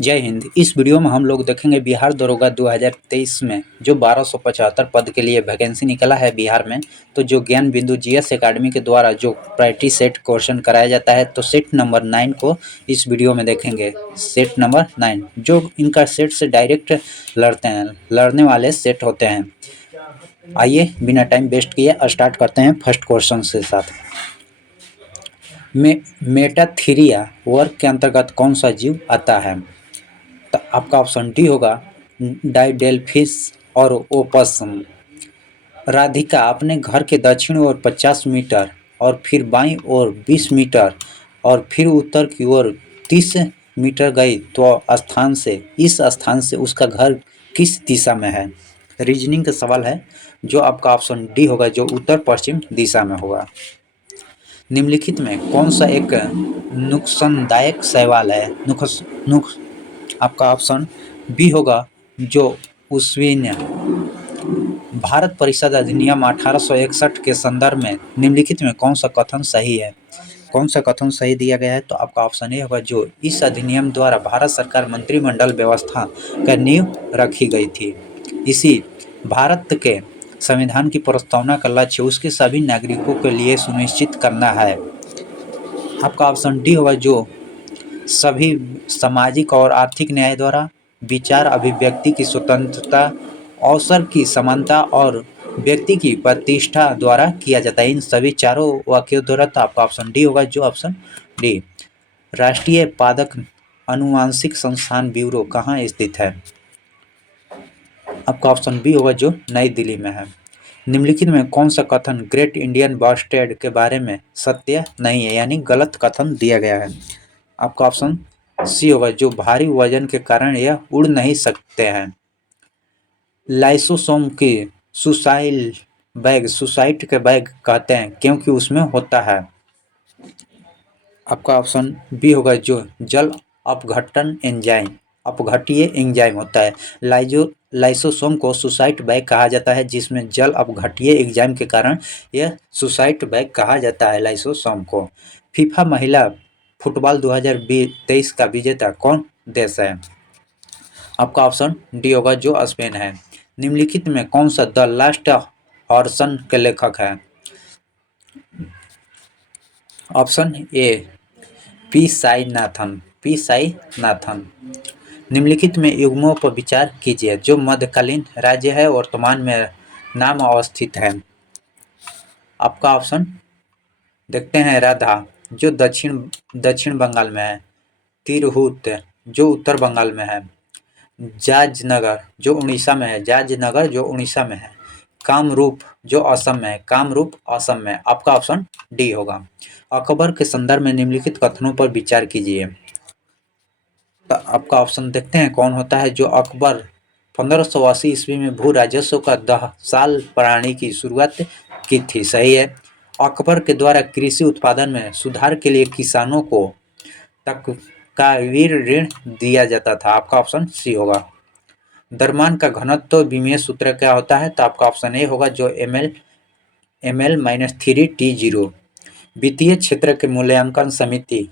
जय हिंद। इस वीडियो में हम लोग देखेंगे बिहार दरोगा 2023 में जो 1275 पद के लिए वैकेंसी निकला है बिहार में। तो जो ज्ञान बिंदु जीएस एकेडमी के द्वारा जो प्रायोरिटी सेट क्वेश्चन कराया जाता है, तो सेट नंबर 9 को इस वीडियो में देखेंगे। सेट नंबर 9 जो इनका सेट से डायरेक्ट लड़ने वाले सेट होते हैं। आइए बिना टाइम वेस्ट किए स्टार्ट करते हैं फर्स्ट क्वेश्चन के साथ। मेटाथीरिया वर्ग के अंतर्गत कौन सा जीव आता है? तो आपका ऑप्शन डी होगा डाइडेल्फिस और ओपसम। राधिका अपने घर के दक्षिण ओर 50 मीटर और फिर बाईं ओर 20 मीटर और फिर उत्तर की ओर 30 मीटर गई, तो इस स्थान से उसका घर किस दिशा में है? रीजनिंग का सवाल है, जो आपका ऑप्शन डी होगा, जो उत्तर पश्चिम दिशा में होगा। निम्नलिखित में कौन सा एक नुकसानदायक शैवाल है? आपका ऑप्शन बी होगा, जो उस्वीन्य। भारत परिषद अधिनियम 1861 के संदर्भ में निम्नलिखित में कौन सा कथन सही है? कौन सा कथन सही दिया गया है? तो आपका ऑप्शन ए होगा, जो इस अधिनियम द्वारा भारत सरकार मंत्रिमंडल व्यवस्था का नींव रखी गई थी। इसी भारत के संविधान की प्रस्तावना का लक्ष्य उसके सभी नागरिकों के लिए सुनिश्चित करना है। आपका ऑप्शन डी होगा, जो सभी सामाजिक और आर्थिक न्याय द्वारा विचार अभिव्यक्ति की स्वतंत्रता, अवसर की समानता और व्यक्ति की प्रतिष्ठा द्वारा किया जाता है। इन सभी चारों वाक्यों द्वारा। तो आपका ऑप्शन डी होगा, जो ऑप्शन डी। राष्ट्रीय पादप अनुवांशिक संस्थान ब्यूरो कहाँ स्थित है? आपका ऑप्शन बी होगा, जो नई दिल्ली में है। निम्नलिखित में कौन सा कथन ग्रेट इंडियन बस्टर्ड के बारे में सत्य नहीं है, यानी गलत कथन दिया गया है? आपका ऑप्शन सी होगा, जो भारी वजन के कारण यह उड़ नहीं सकते हैं। लाइसोसोम की सुसाइट के बैग कहते हैं क्योंकि उसमें होता है। आपका ऑप्शन बी होगा, जो जल अपघटीय एंजाइम होता है। लाइसोसोम को सुसाइट बैग कहा जाता है, जिसमें जल अपघटीय एंजाइम के कारण यह सुसाइट बैग कहा जाता है लाइसोसोम को। फीफा महिला फुटबॉल 2023 का विजेता कौन देश है? आपका ऑप्शन डी होगा, जो स्पेन है। निम्नलिखित में कौन सा द लास्ट हॉर्सन के लेखक है? Option A P Sainathan. निम्नलिखित में युग्मों पर विचार कीजिए। जो मध्यकालीन राज्य है, वर्तमान में नाम अवस्थित है। आपका ऑप्शन देखते हैं। राधा, जो दक्षिण बंगाल में है। तिरहुत, जो उत्तर बंगाल में है। जाजनगर, जो उड़ीसा में है। कामरूप, जो असम में है। आपका ऑप्शन डी होगा। अकबर के संदर्भ में निम्नलिखित कथनों पर विचार कीजिए। तो आपका ऑप्शन देखते हैं कौन होता है। जो अकबर 1580 ईस्वी में भू राजस्व का 10 साल प्रणाली की शुरुआत की थी। सही है। अकबर के द्वारा कृषि उत्पादन में सुधार के लिए किसानों को तकवीर ऋण दिया जाता था। आपका ऑप्शन सी होगा। द्रव्यमान का घनत्व विमीय सूत्र क्या होता है? तो आपका ऑप्शन ए होगा, जो ml-3T0। वित्तीय क्षेत्र के मूल्यांकन समिति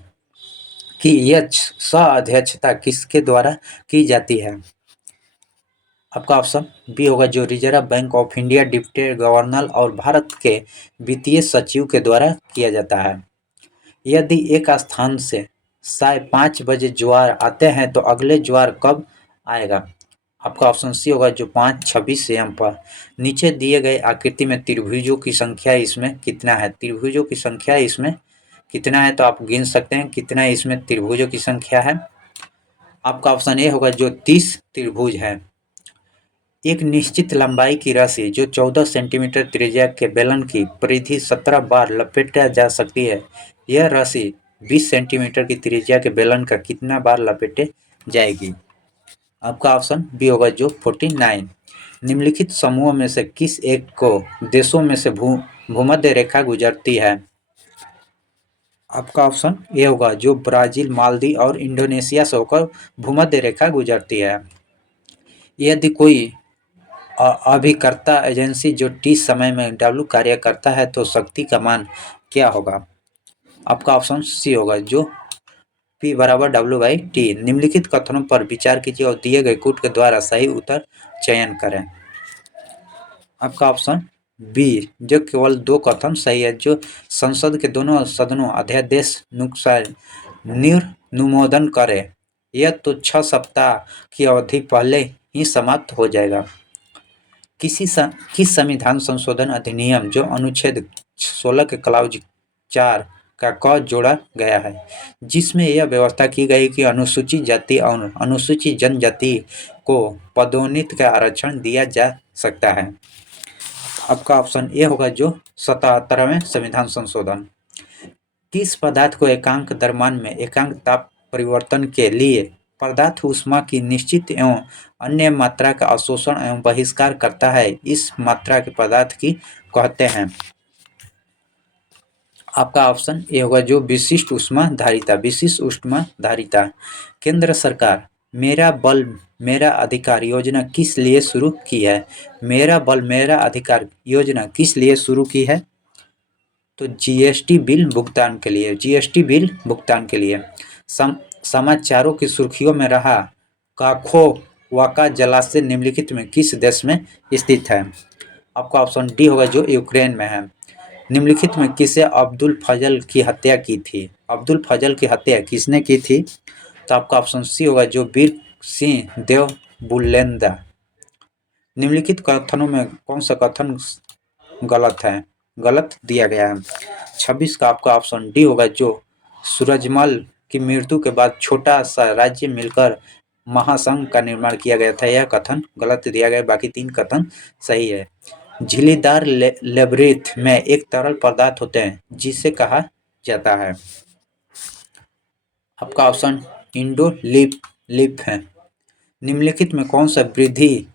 की यह सह-अध्यक्षता किसके द्वारा की जाती है? आपका ऑप्शन बी होगा, जो reserve bank of India deputy governor और भारत के वित्तीय सचिव के द्वारा किया जाता है। यदि एक स्थान से 5:30 बजे ज्वार आते हैं, तो अगले ज्वार कब आएगा? आपका ऑप्शन सी होगा, जो 5:26 AM पर। नीचे दिए गए आकृति में त्रिभुजों की संख्या इसमें कितना है? तो आप गिन सकते हैं कितना इसमें त्रिभुजों की संख्या है। आपका ऑप्शन ए होगा, जो 30 त्रिभुज है। एक निश्चित लंबाई की रस्सी जो 14 सेंटीमीटर त्रिज्या के बेलन की परिधि 17 बार लपेटा जा सकती है, यह रस्सी 20 सेंटीमीटर की त्रिज्या के बेलन का कितना बार लपेटे जाएगी? आपका ऑप्शन बी होगा, जो 49। निम्नलिखित समूहों में से किस एक को देशों में से भूमध्य रेखा गुजरती है? आपका ऑप्शन ए होगा, जो ब्राजील, मालदीव और इंडोनेशिया से होकर भूमध्य रेखा गुजरती है। यदि कोई अभिकर्ता एजेंसी जो टी समय में W कार्य करता है, तो शक्ति का मान क्या होगा? आपका ऑप्शन सी होगा, जो P बराबर W/T। निम्नलिखित कथनों पर विचार कीजिए और दिए गए कूट के द्वारा सही उत्तर चयन करें। आपका ऑप्शन बी, जो केवल 2 कथन सही है। जो संसद के दोनों सदनों अध्यादेश नुसार निर्नुमोदन करे, यह तो 6 सप्ताह की अवधि पहले ही समाप्त हो जाएगा। किस संविधान संशोधन अधिनियम जो अनुच्छेद 16 के क्लाउज 4 का क जोड़ा गया है, जिसमें यह व्यवस्था की गई कि अनुसूचित जाति और अनुसूचित जनजाति को पदोन्नति का आरक्षण दिया जा सकता है। आपका ऑप्शन ए होगा जो 77वें संविधान संशोधन। किस पदार्थ को एकांक द्रव्यमान में एकांक ताप परिवर्तन के लिए पदार्थ ऊष्मा की निश्चित एवं अन्य मात्रा का अवशोषण एवं बहिष्कार करता है, इस मात्रा के पदार्थ की कहते हैं? आपका ऑप्शन ए होगा जो विशिष्ट ऊष्मा धारिता। विशिष्ट ऊष्मा धारिता। केंद्र सरकार मेरा बल मेरा अधिकार योजना किस लिए शुरू की है? मेरा बल मेरा अधिकार योजना किस लिए शुरू की है? तो जीएसटी बिल भुगतान के लिए। जीएसटी बिल भुगतान के लिए। समाचारों की सुर्खियों में रहा काखोवाका जलाशय निम्नलिखित में किस देश में स्थित है? आपका ऑप्शन डी होगा जो यूक्रेन में है। निम्नलिखित में किसे अब्दुल फजल की हत्या की थी? अब्दुल फजल की हत्या किसने की थी? तो आपका ऑप्शन सी होगा जो वीर सिंह देव बुलेंदा। निम्नलिखित कथनों में कौन सा कथन गलत है? गलत दिया गया है। 26 का आपका ऑप्शन डी होगा जो सूरजमल की मृत्यु के बाद छोटा सा राज्य मिलकर महासंघ का निर्माण किया गया था, यह कथन गलत दिया गया। बाकी 3 कथन सही है। झिल्लीदार लेबरिथ में एक तरल पदार्थ होते हैं जिसे कहा जाता है? आपका ऑप्शन इंडोलिप है। निम्नलिखित में कौन सा वृद्धि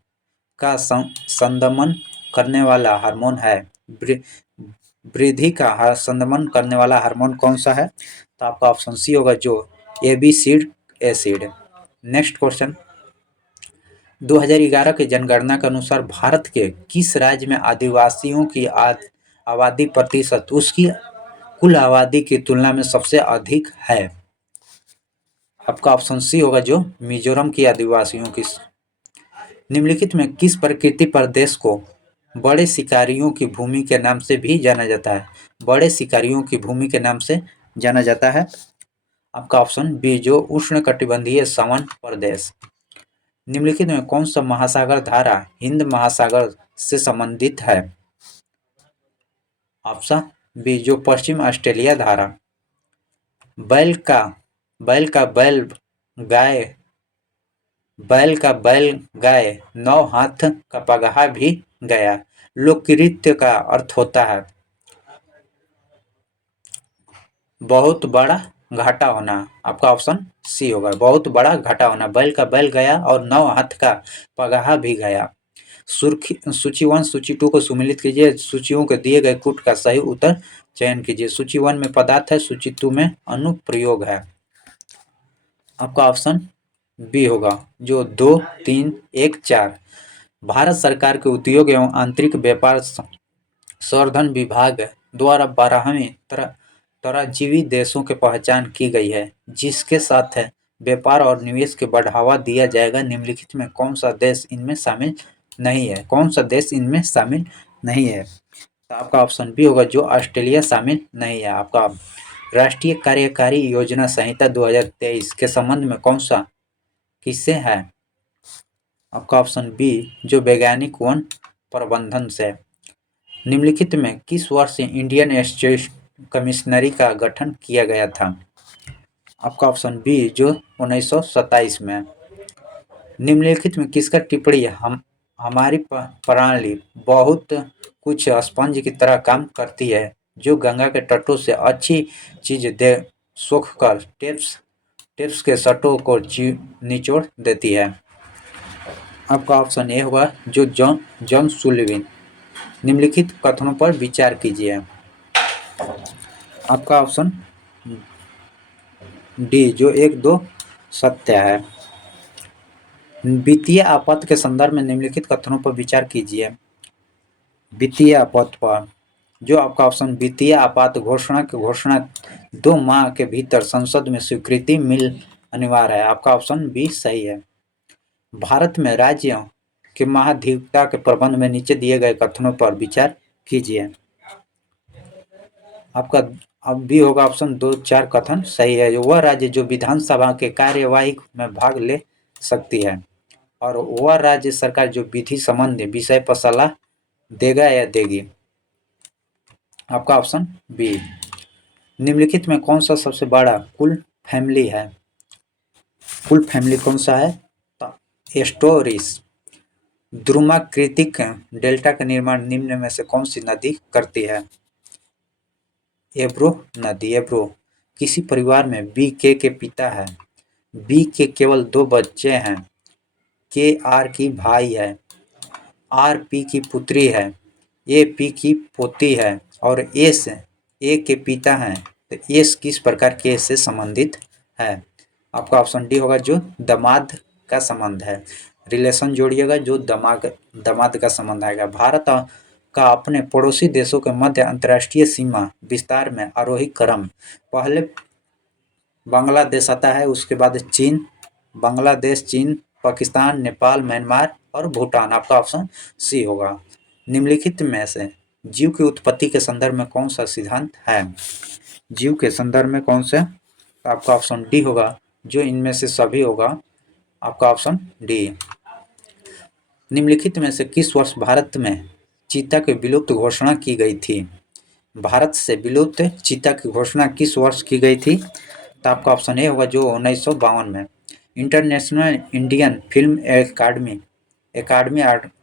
का संदमन करने वाला हार्मोन है? वृद्धि का संदमन करने वाला हार्मोन कौन सा है? तो आपका ऑप्शन सी होगा जो एबिसिड एसिड। नेक्स्ट क्वेश्चन, 2011 की जनगणना के अनुसार भारत के किस राज्य में आदिवासियों की आबादी प्रतिशत उसकी कुल आबादी की तुलना में सबसे अधिक है? आपका ऑप्शन सी होगा जो मिजोरम की आदिवासियों की। निम्नलिखित में किस प्रकृति प्रदेश को बड़े शिकारियों की भूमि के नाम से भी जाना जाता है? बड़े शिकारियों की भूमि के नाम से जाना जाता है? आपका ऑप्शन बी जो उष्णकटिबंधीय सवन प्रदेश। निम्नलिखित में कौन सा महासागर धारा हिंद महासागर से संबंधित है? ऑप्शन बी जो पश्चिम ऑस्ट्रेलिया धारा। बैल का बैल गाय 9 हाथ का पगहा भी गया। लोकनृत्य का अर्थ होता है बहुत बड़ा घाटा होना। आपका ऑप्शन सी होगा बहुत बड़ा घाटा होना। बैल का बैल गया और 9 हाथ का पगहा भी गया। सूची 1 सूची 2 को सुमेलित कीजिए। सूचियों के दिए गए कूट का सही उत्तर चयन कीजिए। सूची 1 में पदार्थ है, सूची 2 में अनुप्रयोग है। आपका ऑप्शन बी होगा जो 2, 3, 1, 4। भारत सरकार के उद्योग एवं आंतरिक व्यापार संवर्धन विभाग द्वारा 12वें तराजीवी देशों की पहचान की गई है जिसके साथ व्यापार और निवेश के बढ़ावा दिया जाएगा। निम्नलिखित में कौन सा देश इनमें शामिल नहीं है? कौन सा देश इनमें शामिल नहीं है? तो आपका ऑप्शन बी होगा जो ऑस्ट्रेलिया शामिल नहीं है। आपका राष्ट्रीय कार्यकारी योजना संहिता 2023 के संबंध में कौन सा किससे है? आपका ऑप्शन बी जो वैज्ञानिक वन प्रबंधन से। निम्नलिखित में किस वर्ष इंडियन एक्सचेंज कमिश्नरी का गठन किया गया था? आपका ऑप्शन बी जो 1927 में। निम्नलिखित में किसका टिप्पणी हमारी प्रणाली बहुत कुछ स्पंज की तरह काम करती है जो गंगा के तटों से अच्छी चीज दे सोख कर टेप्स के सटों को निचोड़ देती है। आपका ऑप्शन ए होगा जो जॉन सुलिवन। निम्नलिखित कथनों पर विचार कीजिए। आपका ऑप्शन डी जो 1, 2 सत्य है। वित्तीय आपात के संदर्भ में निम्नलिखित कथनों पर विचार कीजिए। वित्तीय आपात पर जो आपका ऑप्शन वित्तीय आपात घोषणा 2 माह के भीतर संसद में स्वीकृति मिल अनिवार्य है। आपका ऑप्शन बी सही है। भारत में राज्यों के महाधिवक्ता के प्रबंध में नीचे दिए गए कथनों पर विचार कीजिए। आपका अब भी होगा ऑप्शन 2 4 कथन सही है। वह राज्य जो विधानसभा के कार्यवाही में भाग ले सकती है, और वह राज्य सरकार जो विधि संबंधी विषय पर सलाह देगा या देगी। आपका ऑप्शन बी। निम्नलिखित में कौन सा सबसे बड़ा कुल फैमिली है? कुल फैमिली कौन सा है? एस्टोरिस। द्रुमाकृतिक डेल्टा का निर्माण निम्न में से कौन सी नदी करती है? एब्रो नदी। एब्रो। किसी परिवार में बी के पिता है, बी के केवल 2 बच्चे हैं, के आर की भाई है, आर पी की पुत्री है, ए पी की पोती है और एस ए के पिता हैं, तो एस किस प्रकार के से संबंधित है? आपका ऑप्शन डी होगा, जो दामाद का संबंध है। रिलेशन जोड़िएगा, जो दामाद का संबंध आएगा। भारत का अपने पड़ोसी देशों के मध्य अंतर्राष्ट्रीय सीमा विस्तार में आरोही क्रम पहले बांग्लादेश आता है, उसके बाद चीन, बांग्लादेश, चीन, पाकिस्तान, नेपाल, म्यांमार और भूटान। आपका ऑप्शन सी होगा। निम्नलिखित में से जीव की उत्पत्ति के संदर्भ में कौन सा सिद्धांत है? जीव के संदर्भ में कौन से? आपका ऑप्शन डी होगा, जो इनमें से सभी होगा। आपका ऑप्शन डी। निम्नलिखित में से किस वर्ष भारत में चीता की विलुप्त घोषणा की गई थी? भारत से विलुप्त चीता की घोषणा किस वर्ष की गई थी? तो आपका ऑप्शन ए होगा, जो 1952 में। International Indian film academy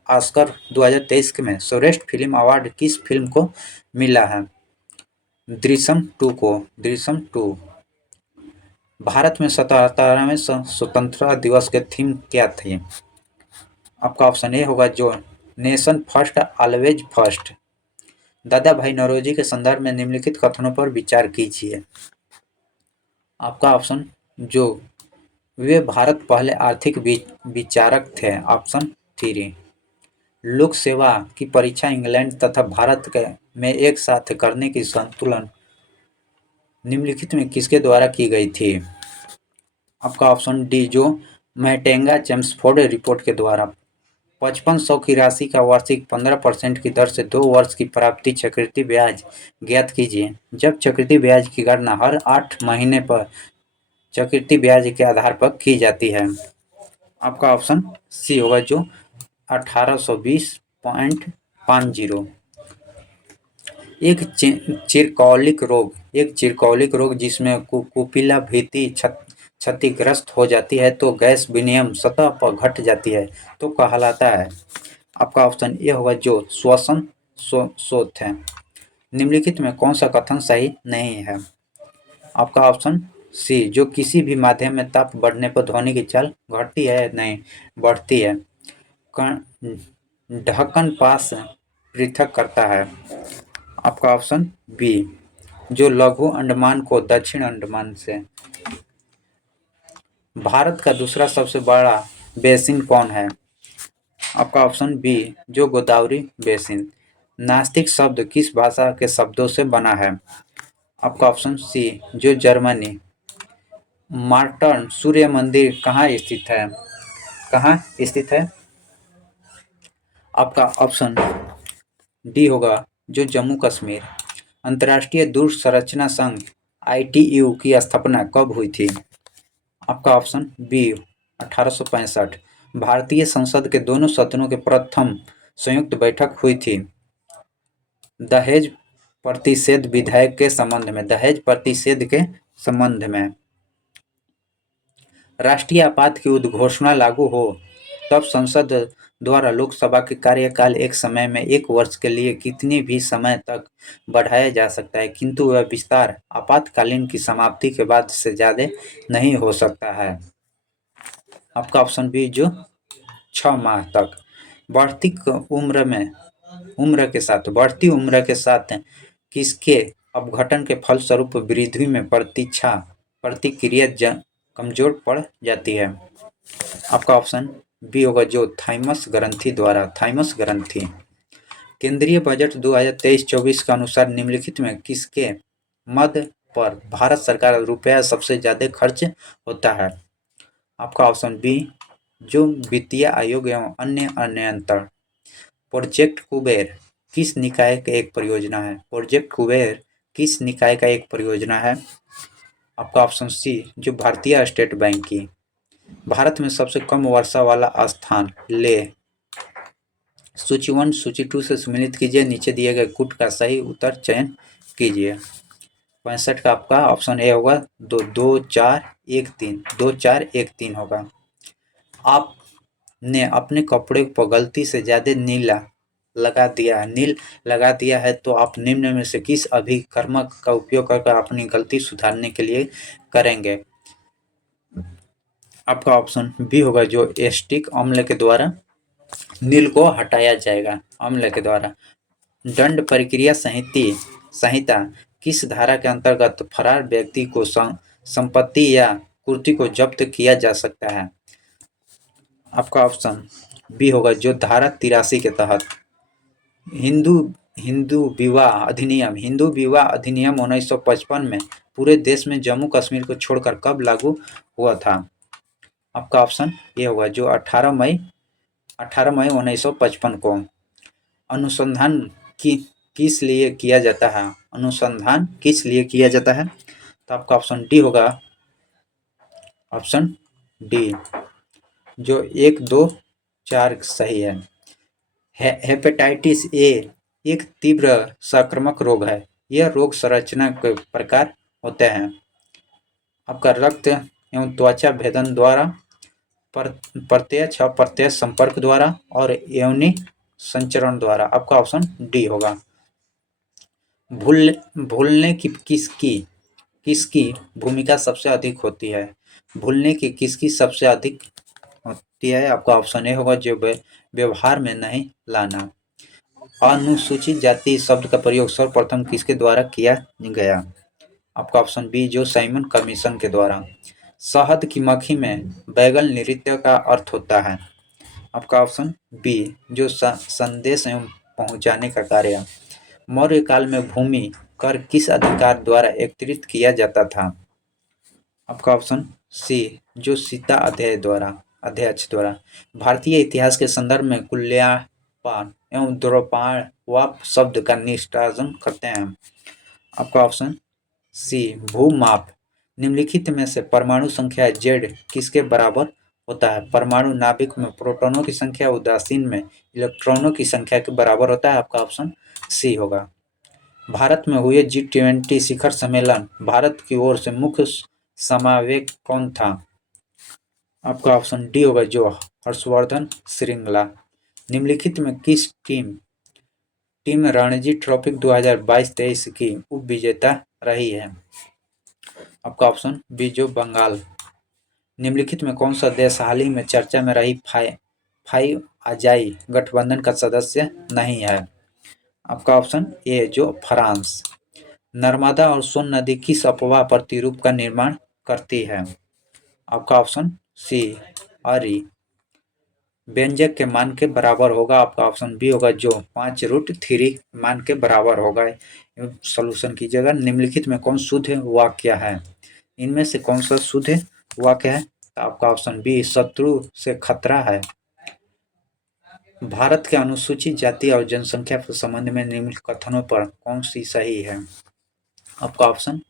Oscar 2023 में सर्वश्रेष्ठ फिल्म अवार्ड किस फिल्म को मिला है? दृश्यम 2 को। दृश्यम 2। भारत में 77वें स्वतंत्रता दिवस के थीम क्या थी? आपका ऑप्शन ए होगा, जो नेशन फर्स्ट ऑलवेज फर्स्ट। दादा भाई नौरोजी के संदर्भ में निम्नलिखित कथनों पर विचार कीजिए। आपका ऑप्शन, जो वे भारत पहले आर्थिक विचारक थे। ऑप्शन 3। लोक सेवा की परीक्षा इंग्लैंड तथा भारत के में एक साथ करने की संतुलन निम्नलिखित में किसके द्वारा की गई थी? आपका ऑप्शन डी, जो मैटेंगा चेम्सफोर्ड रिपोर्ट के द्वारा। 5500 की राशि का वार्षिक 15% की दर से 2 वर्ष की प्राप्ति चक्रवृद्धि ब्याज ज्ञात कीजिए। जब चक्रवृद्धि ब्याज की गणना हर 8 महीने पर चक्रवृद्धि ब्याज के आधार पर की जाती है। आपका ऑप्शन सी होगा, जो 1820.50। एक चिरकौलिक रोग जिसमें कुपिला भीति क्षतिग्रस्त हो जाती है तो गैस विनिमय सतह पर घट जाती है, तो कहलाता है। आपका ऑप्शन ए होगा, जो श्वसन शोथ है। निम्नलिखित में कौन सा कथन सही नहीं है? आपका ऑप्शन सी, जो किसी भी माध्यम में ताप बढ़ने पर ध्वनि की चाल घटती है नहीं बढ़ती है। ढक्कन पास पृथक करता है। आपका ऑप्शन बी, जो लघु अंडमान को दक्षिण अंडमान से। भारत का दूसरा सबसे बड़ा बेसिन कौन है? आपका ऑप्शन बी, जो गोदावरी बेसिन। नास्तिक शब्द किस भाषा के शब्दों से बना है? आपका ऑप्शन सी, जो जर्मनी। मार्टन सूर्य मंदिर कहाँ स्थित है? कहाँ स्थित है? आपका ऑप्शन डी होगा, जो जम्मू कश्मीर। अंतर्राष्ट्रीय दूरसंरचना संघ ITU की स्थापना कब हुई थी? आपका ऑप्शन बी, 1865। भारतीय संसद के दोनों सदनों के प्रथम संयुक्त बैठक हुई थी। दहेज प्रतिषेध विधेयक के संबंध में। दहेज प्रतिषेध के संबंध में। राष्ट्रीय आपात की उद्घोषणा लागू हो तब संसद द्वारा लोकसभा के कार्यकाल एक समय में 1 वर्ष के लिए कितनी भी समय तक बढ़ाया जा सकता है, किंतु वह विस्तार आपातकालीन की समाप्ति के बाद से ज़्यादा नहीं हो सकता है। आपका ऑप्शन बी, जो 6 माह तक। बढ़ती उम्र के साथ किसके अपघटन के फलस्वरूप वृद्धि में प्रतिक्रिया कमजोर पड़ जाती है? आपका ऑप्शन बी होगा, जो थाइमस ग्रंथि द्वारा। थाइमस ग्रंथि। केंद्रीय बजट 2023-24 के अनुसार निम्नलिखित में किसके मध्य पर भारत सरकार रुपया सबसे ज़्यादा खर्च होता है? आपका ऑप्शन बी, जो वित्तीय आयोग एवं अन्य नियंत्रण। प्रोजेक्ट कुबेर किस निकाय का एक परियोजना है? प्रोजेक्ट कुबेर किस निकाय का एक परियोजना है? आपका ऑप्शन सी, जो भारतीय स्टेट बैंक की। भारत में सबसे कम वर्षा वाला स्थान लेह। सूची 1 सूची 2 से सम्मिलित कीजिए, नीचे दिए गए गुट का सही उत्तर चयन कीजिए। 65 का आपका ऑप्शन ए होगा, 2 4 1 3, 2 4 1 3 होगा। आपने अपने कपड़े पर गलती से ज्यादा नील लगा दिया है, तो आप निम्न में से किस अभिकर्मक का उपयोग करके अपनी गलती सुधारने के लिए करेंगे? आपका ऑप्शन बी होगा, जो एस्टिक अम्ल के द्वारा नील को हटाया जाएगा, अम्ल के द्वारा। दंड प्रक्रिया संहिता किस धारा के अंतर्गत फरार व्यक्ति को संपत्ति या कुर्ती को जब्त किया जा सकता है? आपका ऑप्शन बी होगा, जो धारा 83 के तहत। हिंदू हिंदू विवाह अधिनियम 1955 में पूरे देश में जम्मू कश्मीर को छोड़कर कब लागू हुआ था? आपका ऑप्शन ये होगा, जो 18 मई 1955 को। अनुसंधान किस लिए किया जाता है? अनुसंधान किस लिए किया जाता है? तो आपका ऑप्शन डी होगा, ऑप्शन डी, जो 1 2 4 सही है। हेपेटाइटिस ए एक तीव्र संक्रामक रोग है। यह रोग संरचना के प्रकार होते हैं। आपका रक्त एवं त्वचा भेदन द्वारा, प्रत्यक्ष अप्रत्यक्ष संपर्क द्वारा और यौनिक संचरण द्वारा। आपका ऑप्शन डी होगा। भूलने की किसकी भूमिका सबसे अधिक होती है? भूलने की किसकी सबसे अधिक होती है? आपका ऑप्शन ए होगा, जो व्यवहार में नहीं लाना। अनुसूचित जाति शब्द का प्रयोग सर्वप्रथम किसके द्वारा किया गया? आपका ऑप्शन बी, जो साइमन कमीशन के द्वारा। शहद की मक्खी में बैगल नृत्य का अर्थ होता है। आपका ऑप्शन बी, जो संदेश एवं पहुंचाने का कार्य। मौर्य काल में भूमि कर किस अधिकार द्वारा एकत्रित किया जाता था? आपका ऑप्शन सी, जो सीता अध्यक्ष द्वारा। भारतीय इतिहास के संदर्भ में कुल्यपान एवं द्रौपवाप शब्द का निष्कासन करते हैं। आपका ऑप्शन सी, भूमाप। निम्नलिखित में से परमाणु संख्या जेड किसके बराबर होता है? परमाणु नाभिक में प्रोटॉनों की संख्या उदासीन में इलेक्ट्रॉनों की संख्या के बराबर होता है। आपका ऑप्शन सी होगा। भारत में हुए G20 शिखर सम्मेलन भारत की ओर से मुख्य समावेशक कौन था? आपका ऑप्शन डी होगा, जो हर्षवर्धन श्रृंगला। निम्नलिखित में किस टीम रणजी ट्रॉफी 2022-23 की उप विजेता रही है? आपका ऑप्शन बी, जो बंगाल। निम्नलिखित में कौन सा देश हाल ही में चर्चा में रही फाइव आजाई गठबंधन का सदस्य नहीं है? आपका ऑप्शन ए, जो फ्रांस। नर्मदा और सोन नदी किस अपवाह प्रतिरूप का निर्माण करती है? आपका ऑप्शन सी, आरी। व्यंजक के मान के बराबर होगा। आपका ऑप्शन बी होगा, जो 5√3 मान के बराबर होगा। सॉल्यूशन कीजिएगा। निम्नलिखित में कौन शुद्ध वाक्य है? इनमें से कौन सा शुद्ध वाक्य है? तो आपका ऑप्शन बी, शत्रु से खतरा है। भारत के अनुसूचित जाति और जनसंख्या के संबंध में निम्न कथनों पर कौन सी सही है? आपका ऑप्शन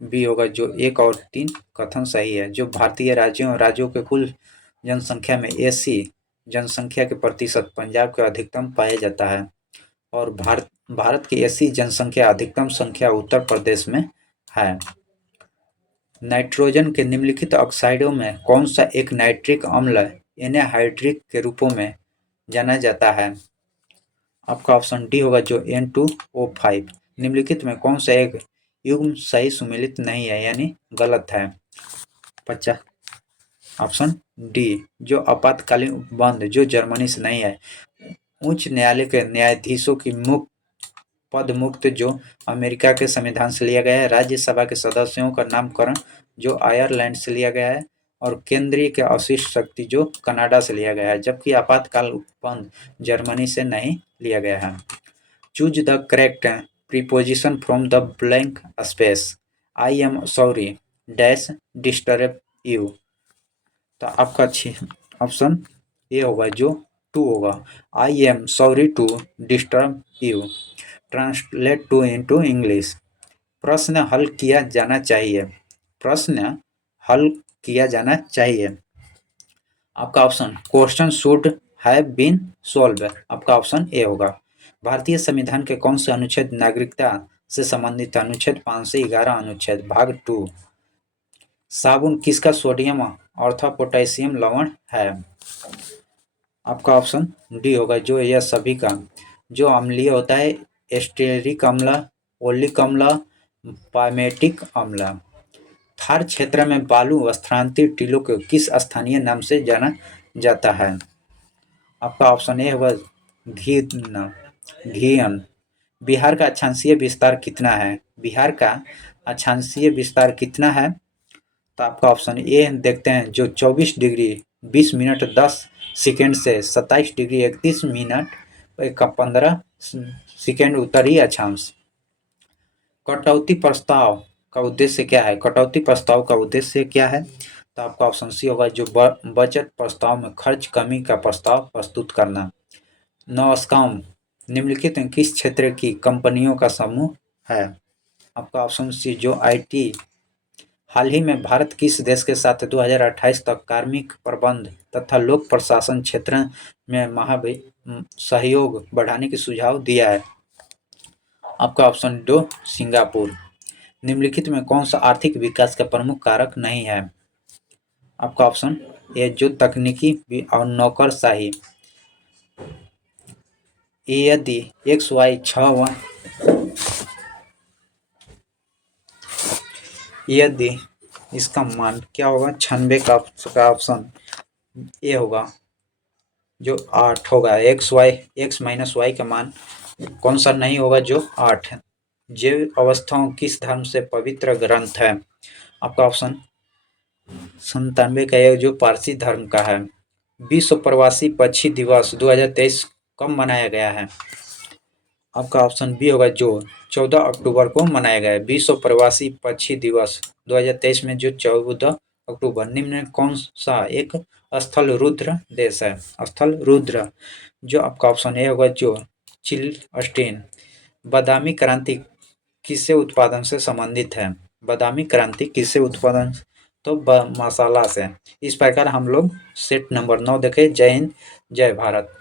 बी होगा, जो 1 और 3 कथन सही है। जो भारतीय राज्यों के कुल जनसंख्या में एसी जनसंख्या के प्रतिशत पंजाब के अधिकतम पाया जाता है, और भारत की एसी जनसंख्या अधिकतम संख्या उत्तर प्रदेश में है। नाइट्रोजन के निम्नलिखित ऑक्साइडों में कौन सा एक नाइट्रिक अम्ल एनहाइड्रिक के रूपों में जाना जाता है? आपका ऑप्शन डी होगा, जो N2O5। निम्नलिखित में कौन सा एक युग्म सही सुमेलित नहीं है, यानी गलत है? 50 ऑप्शन डी, जो आपातकालीन उपबंध जो जर्मनी से नहीं है। उच्च न्यायालय के न्यायाधीशों की पद मुक्त जो अमेरिका के संविधान से लिया गया है। राज्यसभा के सदस्यों का नामकरण जो आयरलैंड से लिया गया है, और केंद्रीय के अशिष्ट शक्ति जो कनाडा से लिया गया है, जबकि आपातकाल उपबंध जर्मनी से नहीं लिया गया है। Choose the correct preposition from the blank space. I am sorry dash disturb you. तो आपका ऑप्शन ए होगा जो 2 होगा। I am sorry to disturb you. Translate to into English. प्रश्न हल किया जाना चाहिए। प्रश्न हल किया जाना चाहिए। आपका option question should have been solve. आपका ऑप्शन ए होगा। भारतीय संविधान के कौन से अनुच्छेद नागरिकता से संबंधित है? अनुच्छेद 511 अनुच्छेद भाग 2। साबुन किसका सोडियम अर्थात पोटेशियम लवण है? आपका ऑप्शन डी होगा जो यह सभी का। जो अम्लीय होता है एस्टेरिक अम्ल, ओलिक अम्ल, पामेटिक अम्ल। थार क्षेत्र में बालू स्थानांतरित टीलों को किस स्थानीय नाम से जाना जाता है? आपका ऑप्शन ए होगा घियन। बिहार का अक्षांशीय विस्तार कितना है? बिहार का अक्षांशीय विस्तार कितना है? तो आपका ऑप्शन ए देखते हैं जो 24 डिग्री 20 मिनट 10 सेकेंड से 27 डिग्री 31 मिनट 15 सेकेंड उत्तरी अक्षांश। कटौती प्रस्ताव का उद्देश्य क्या है? कटौती प्रस्ताव का उद्देश्य क्या है? तो आपका ऑप्शन सी होगा जो बजट प्रस्ताव में खर्च कमी का प्रस्ताव प्रस्तुत करना। नॉस्कॉम निम्नलिखित में किस क्षेत्र की कंपनियों का समूह है? आपका ऑप्शन सी जो आईटी। हाल ही में भारत किस देश के साथ 2028 तक कार्मिक प्रबंध तथा लोक प्रशासन क्षेत्र में सहयोग बढ़ाने की सुझाव दिया है? आपका ऑप्शन दो सिंगापुर। निम्नलिखित में कौन सा आर्थिक विकास का प्रमुख कारक नहीं है? आपका ऑप्शन ए जो तकनीकी और नौकरशाही। यदि एक्स वाई 6 यदि इसका मान क्या होगा? 96 का ऑप्शन ए होगा जो 8 होगा। एक्स माइनस वाई का मान कौन सा नहीं होगा? जो 8 है। जैव अवस्थाओं किस धर्म से पवित्र ग्रंथ है? आपका ऑप्शन 97 का है जो पारसी धर्म का है। विश्व प्रवासी पक्षी दिवस 2023 कब मनाया गया है? आपका ऑप्शन बी होगा जो 14 अक्टूबर को मनाया गया है। विश्व प्रवासी पक्षी दिवस 2023 में जो 14 अक्टूबर। निम्न में कौन सा एक स्थल रुद्र देश है? स्थल रुद्र जो आपका ऑप्शन ए होगा जो चिलस्टीन। बादामी क्रांति किससे उत्पादन से संबंधित है? बादामी क्रांति किससे उत्पादन? तो मसाला से। इस प्रकार हम लोग सेट नंबर 9 देखे। जय हिंद, जय भारत।